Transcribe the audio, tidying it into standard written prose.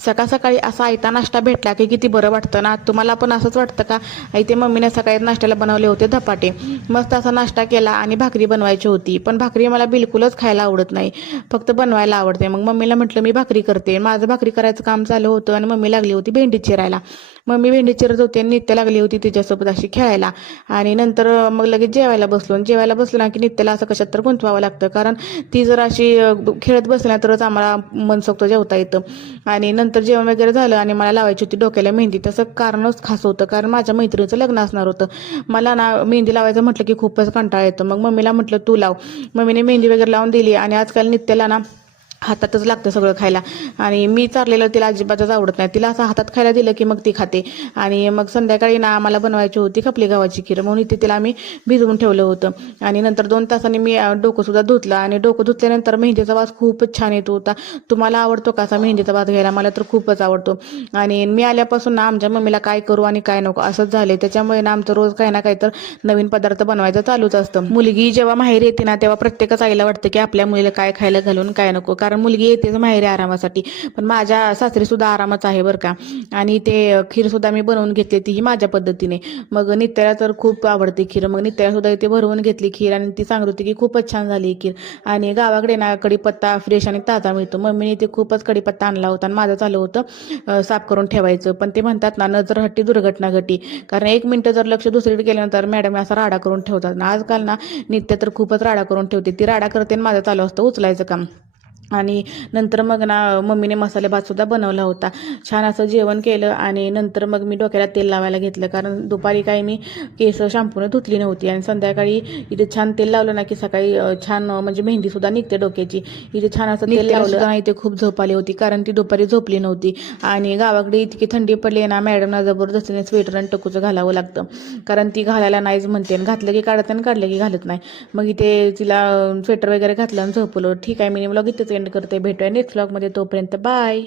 सकाळ सकाळी असा आयता नाश्ता भेटला की किती बरं वाटतं ना. तुम्हाला पण असंच वाटतं का? ते मम्मीने सकाळी नाश्त्याला बनवले होते धपाटे. मस्त असा नाश्ता केला आणि भाकरी बनवायची होती, पण भाकरी मला बिलकुलच खायला आवडत नाही, फक्त बनवायला आवडते. मग मम्मीला म्हटलं मी भाकरी करते. माझं भाकरी करायचं काम चालू होतं आणि मम्मी लागली होती भेंडी चिरायला. मम्मी भेंडी चिरत होती आणि नित्य लागली होती तिच्यासोबत अशी खेळायला. आणि नंतर मग लगेच जेवायला बसलो ना की नित्याला असं कशात तर गुंतवावं लागतं, कारण ती जर अशी खेळत बसली ना तरच आम्हाला मनसोक्त जेवता येतं. आणि नंतर जेवण वगैरे झालं आणि मला लावायची होती डोक्याला मेहंदी. तसं कारणच खास होतं, कारण माझ्या मैत्रिणीचं लग्न असणार होतं. मला ना मेहंदी लावायचं म्हटलं की खूपच कंटाळा येतो. मग मम्मीला म्हटलं तू लाव. मम्मीने मेहंदी वगैरे लावून दिली. आणि आजकाल नित्याला ना हातातच लागतं सगळं खायला, आणि मी चारलेलं तिला अजिबातच आवडत नाही. तिला असं हातात खायला दिलं की मग ती खाते. आणि मग संध्याकाळी ना आम्हाला बनवायची होती खपली गव्हाची खीर, म्हणून इथे तिला आम्ही भिजवून ठेवलं होतं. आणि नंतर 2 तासांनी मी डोकं सुद्धा धुतलं, आणि डोकं धुतल्यानंतर मेहंदीचा वास खूपच छान येतो होता. तुम्हाला आवडतो का असा मेहंदीचा वास घ्यायला? मला तर खूपच आवडतो. आणि मी आल्यापासून ना आमच्या मम्मीला काय करू आणि काय नको असंच झाले. त्याच्यामुळे ना आमचं रोज काही ना काही तर नवीन पदार्थ बनवायचं चालूच असतं. मुलगी जेव्हा माहेर येते ना तेव्हा प्रत्येकच आईला वाटतं की आपल्या मुलीला काय खायला घालून काय नको, कारण मुलगी येतेच माहेरी आरामासाठी. पण माझ्या सासरी सुद्धा आरामच आहे बरं का. आणि ते खीर सुद्धा मी बनवून घेतली, तीही माझ्या पद्धतीने. मग नित्याला तर खूप आवडते खीर. मग नित्याला सुद्धा इथे भरवून घेतली खीर, आणि ती सांगत होती की खूपच छान झाली खीर. आणि गावाकडे ना कढीपत्ता फ्रेश आणि ताजा मिळतो. मम्मीने ते खूपच कढीपत्ता आणला होता आणि माझं चालू होतं साफ करून ठेवायचं. पण ते म्हणतात ना नजर हट्टी दुर्घटना घटी, कारण 1 मिनिट जर लक्ष दुसरीकडे गेल्यानंतर मॅडम असा राडा करून ठेवतात ना. आजकाल ना नित्य तर खूपच राडा करून ठेवते. ती राडा करते आणि माझं चालू असतं उचलायचं काम. आणि नंतर मग ना मम्मीने मसाले भात सुद्धा बनवला होता. छान असं जेवण केलं. आणि नंतर मग मी डोक्याला तेल लावायला घेतलं, कारण दुपारी काही मी केस शॅम्पूने धुतली नव्हती. आणि संध्याकाळी इथे छान तेल लावलं ना की सकाळी छान म्हणजे मेहंदी सुद्धा निघते डोक्याची. इथे छान असं तेल लावलं ना. इथे खूप झोप आली होती, कारण ती दुपारी झोपली नव्हती. आणि गावाकडे इतकी थंडी पडली ना, मॅडमना जबरदस्तीने स्वेटर आणि टकूचं घालावं लागतं, कारण ती घालायला नाहीच म्हणते. घातलं की काढत आणि काढलं की घालत नाही. मग इथे तिला स्वेटर वगैरे घातलं आणि झोपवलं. ठीक आहे, मी ब्लॉग इथेच एंड करते. भेटूया नेक्स्ट ब्लॉगमध्ये. तोपर्यंत बाय.